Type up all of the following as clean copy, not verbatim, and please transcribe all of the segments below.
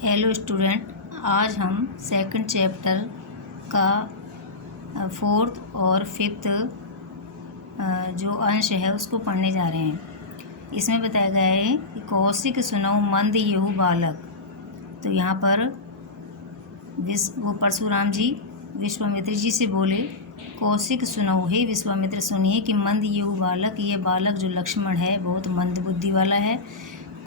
Hello student, आज हम second chapter का फोर्थ और फिफ्थ जो अंश है उसको पढ़ने जा रहे हैं। इसमें बताया गया है कि कौशिक सुनऊ मंद येहू बालक। तो यहाँ पर वो परशुराम जी विश्वामित्र जी से बोले, कौशिक सुनऊ, हे विश्वामित्र सुनिए कि मंद येहू बालक, ये बालक जो लक्ष्मण है बहुत मंद बुद्धि वाला है।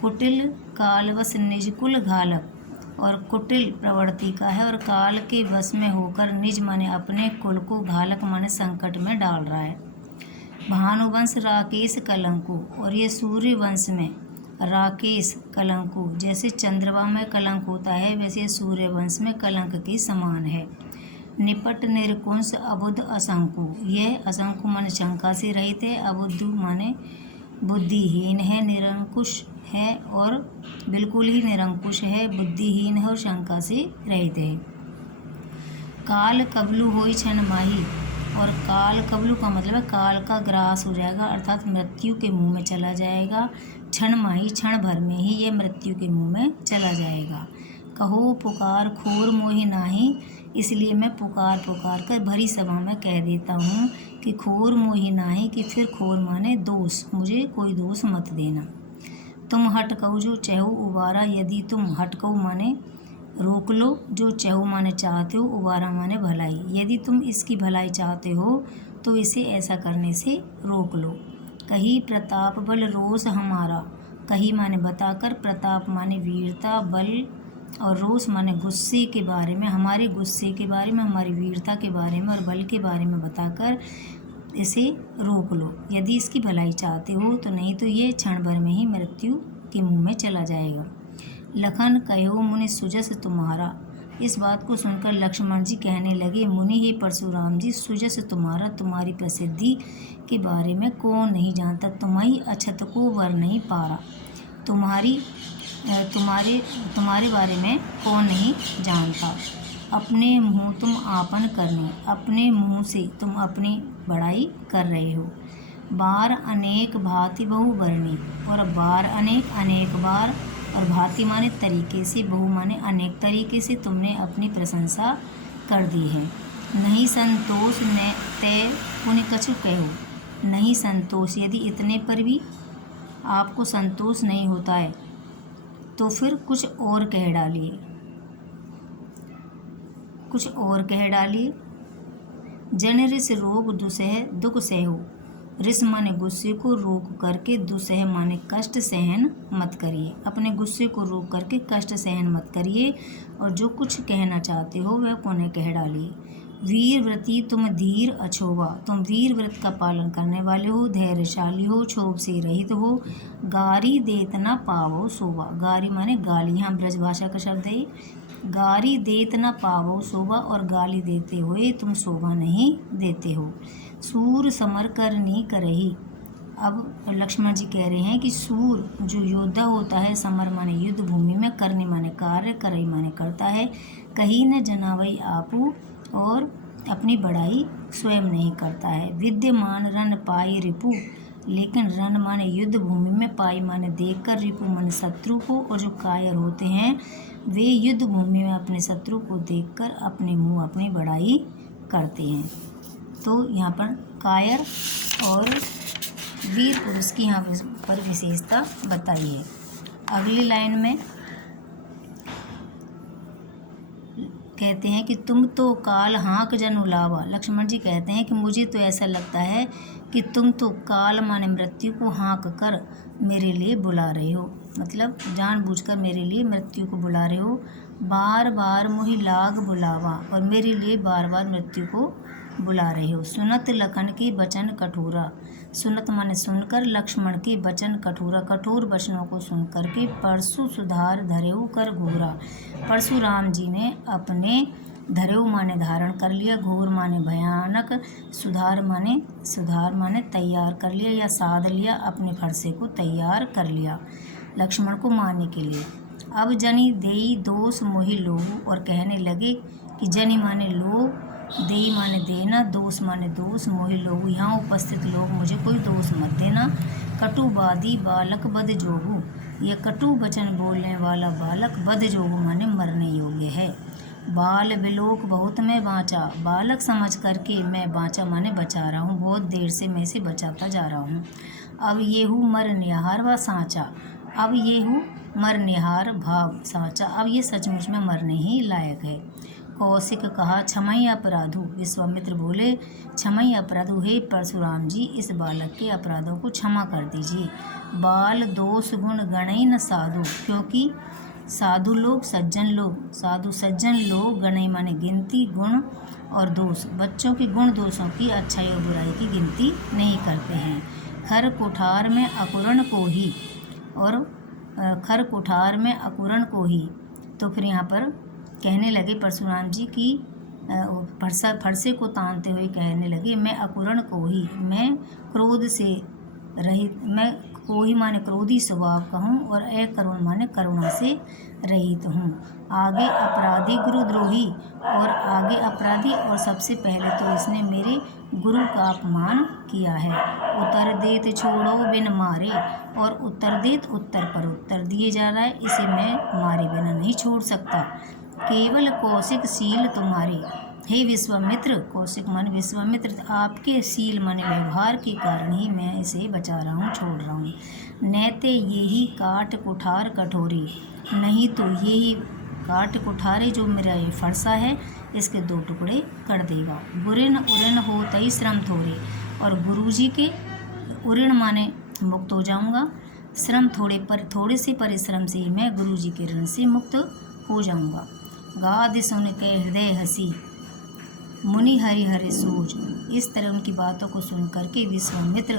कुटिल कालवश निजकुल घालक, और कुटिल प्रवृत्ति का है और काल के वश में होकर निज माने अपने कुल को, घालक माने संकट में डाल रहा है। भानुवंश राकेश कलंको, और ये सूर्य वंश में राकेश कलंको, जैसे चंद्रमा में कलंक होता है वैसे सूर्य वंश में कलंक के समान है। निपट निरकुंश अबुद्ध असंकु, यह असंकु माने शंका से रहित है, अबुद्ध माने बुद्धिहीन है, निरंकुश है और बिल्कुल ही निरंकुश है, बुद्धिहीन है और शंका से रहित है। काल कबलु होई क्षण माही, और काल कबलु का मतलब है काल का ग्रास हो जाएगा, अर्थात मृत्यु के मुंह में चला जाएगा। क्षण माही, क्षण भर में ही ये मृत्यु के मुंह में चला जाएगा। कहो पुकार खोर मोहि नाही, इसलिए मैं पुकार पुकार कर भरी सभा में कह देता हूँ कि खोर मोहि नाही, कि फिर खोर माने दोष, मुझे कोई दोष मत देना। तुम हटकऊ जो चहु उबारा, यदि तुम हटकऊ माने रोक लो, जो चहु माने चाहते हो, उबारा माने भलाई, यदि तुम इसकी भलाई चाहते हो तो इसे ऐसा करने से रोक लो। कही प्रताप बल रोष हमारा, कही माने बताकर, प्रताप माने वीरता, बल और रोष माने गुस्से के बारे में, हमारे गुस्से के बारे में, हमारी वीरता के बारे में और बल के बारे में बताकर इसे रोक लो, यदि इसकी भलाई चाहते हो, तो नहीं तो ये क्षण भर में ही मृत्यु के मुंह में चला जाएगा। लखन कहो मुनि सुजस तुम्हारा, इस बात को सुनकर लक्ष्मण जी कहने लगे, मुनि ही परशुराम जी, सुजस तुम्हारा, तुम्हारी प्रसिद्धि के बारे में कौन नहीं जानता, तुम्हारी अछत को वर नहीं पारा, तुम्हारे बारे में कौन नहीं जानता। अपने मुँह तुम आपन करने, अपने मुँह से तुम अपनी बड़ाई कर रहे हो। बार अनेक भांति बहु वर्णी, और बार अनेक, अनेक बार, और भांति माने तरीके से, बहु माने अनेक तरीके से तुमने अपनी प्रशंसा कर दी है। नहीं संतोष न ते पुण्य कछु कहो, नहीं संतोष, यदि इतने पर भी आपको संतोष नहीं होता है तो फिर कुछ और कह डालिए, कुछ और कह डालिए। जन रिस रोग दुसह दुख सहु, रिस माने गुस्से को रोक करके, दुसह माने कष्ट सहन मत करिए, अपने गुस्से को रोक करके कष्ट सहन मत करिए, और जो कुछ कहना चाहते हो वह कोने कह डालिए। वीर व्रती तुम धीर अछोवा, तुम वीर व्रत का पालन करने वाले हो, धैर्यशाली हो, क्षोभ से रहित हो। गारी देत न पावो शोभा, गारी माने गाली, यहाँ ब्रज भाषा का शब्द है। गारी देत न पावो शोभा, और गाली देते हुए तुम शोभा नहीं देते हो। सूर समर करनी करही, अब लक्ष्मण जी कह रहे हैं कि सूर जो योद्धा होता है, समर माने युद्ध भूमि में, करनी माने कार्य, करई माने करता है। कहीं न जनावई आपू, और अपनी बड़ाई स्वयं नहीं करता है। विद्यमान रन पाई रिपु, लेकिन रन माने युद्ध भूमि में, पाई माने देखकर, रिपु माने शत्रु को, और जो कायर होते हैं वे युद्ध भूमि में अपने शत्रु को देखकर अपने मुंह अपनी बड़ाई करते हैं। तो यहाँ पर कायर और वीर पुरुष की यहाँ पर विशेषता बताई है। अगली लाइन में कहते हैं कि तुम तो काल हाँक जन उलावा, लक्ष्मण जी कहते हैं कि मुझे तो ऐसा लगता है कि तुम तो काल माने मृत्यु को हाँक कर मेरे लिए बुला रहे हो, मतलब जानबूझकर मेरे लिए मृत्यु को बुला रहे हो। बार बार मोहि लाग बुलावा, और मेरे लिए बार बार मृत्यु को बुला रहे हो। सुनत लखन के वचन कठोरा, सुनत माने सुनकर, लक्ष्मण के वचन कठोरा, कठोर वचनों को सुनकर के, परशु सुधार धरेऊ कर घोरा, परशुराम जी ने अपने धरेऊ माने धारण कर लिया, घोर माने भयानक, सुधार माने तैयार कर लिया या साध लिया, अपने फरसे को तैयार कर लिया लक्ष्मण को मारने के लिए। अब जनि देई दोष मोहि लोहू, और कहने लगे कि जनि माने लोग, देई माने देना, दोष माने दोष, मोहि लोगु, यहाँ उपस्थित लोग मुझे कोई दोष मत देना। कटुवादी बालक बद जोगु, ये कटु वचन बोलने वाला बालक बद जोग माने मरने योग्य है। बाल बिलोक बहुत मैं बाँचा, बालक समझ करके मैं बाँचा माने बचा रहा हूँ, बहुत देर से मैं इसे बचाता जा रहा हूँ। अब ये हूँ मर निहार व साँचा, अब ये हूँ मर निहार भाव साँचा, अब ये सचमुच में मरने ही लायक है। कौशिक कहा क्षमय अपराधु, विश्वामित्र बोले क्षमय अपराधु, हे परशुराम जी इस बालक के अपराधों को क्षमा कर दीजिए। बाल दोष गुण गणय न साधु, क्योंकि साधु लोग सज्जन लोग साधु सज्जन लोग गणय माने गिनती, गुण और दोष बच्चों के गुण दोषों की अच्छाई और बुराई की गिनती नहीं करते हैं। खर कुठार में अकुरण को ही, और खर कुठार में अकुरण को ही, तो फिर यहाँ पर कहने लगे परशुराम जी की फरसे को तानते हुए कहने लगे मैं अकुरण को ही, मैं क्रोध से रहित, मैं को ही माने क्रोधी स्वभाव का हूँ, और अकरुण माने करुणा से रहित हूँ। आगे अपराधी गुरुद्रोही, और आगे अपराधी और सबसे पहले तो इसने मेरे गुरु का अपमान किया है। उत्तर देत छोड़ो बिन मारे, और उत्तर देत उत्तर पर उत्तर दिए जा रहा है, इसे मैं मारे बिना नहीं छोड़ सकता। केवल कौशिक शील तुम्हारे, हे विश्वामित्र, कौशिक मन विश्वामित्र, आपके शील मन व्यवहार के कारण ही मैं इसे बचा रहा हूँ, छोड़ रहा हूँ। नैते यही काट कुठार कठोरी, नहीं तो यही काट कुठारे जो मेरा ये फरसा है इसके 2 टुकड़े कर देगा। गुरिन उरिन हो तई श्रम थोड़े, और गुरुजी के उरिन माने मुक्त हो जाऊँगा, श्रम थोड़े से परिश्रम से ही मैं गुरुजी के ऋण से मुक्त हो जाऊँगा। गाद सुन के हृदय हंसी, मुनि हरि हरि सूझ, इस तरह उनकी बातों को सुन करके विश्वामित्र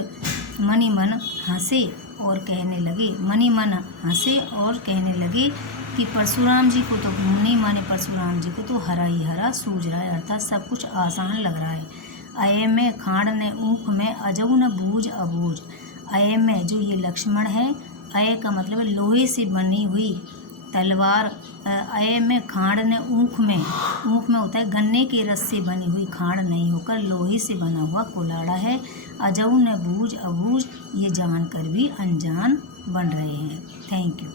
मनि मन हंसे और कहने लगे, मनि मन हंसे और कहने लगे कि परशुराम जी को तो, मुनि माने परशुराम जी को तो हरा ही हरा सूझ रहा है, अर्थात सब कुछ आसान लग रहा है। अय में खांड ने ऊख में अजऊ न बूझ अबूझ, अय में जो ये लक्ष्मण है, अय का मतलब है लोहे से बनी हुई तलवार, अय में खांड ने ऊख में होता है गन्ने के रस से बनी हुई खांड नहीं होकर लोहे से बना हुआ कुल्हाड़ा है। अजऊ न बूझ अबूझ, ये जानकर भी अनजान बन रहे हैं। Thank you.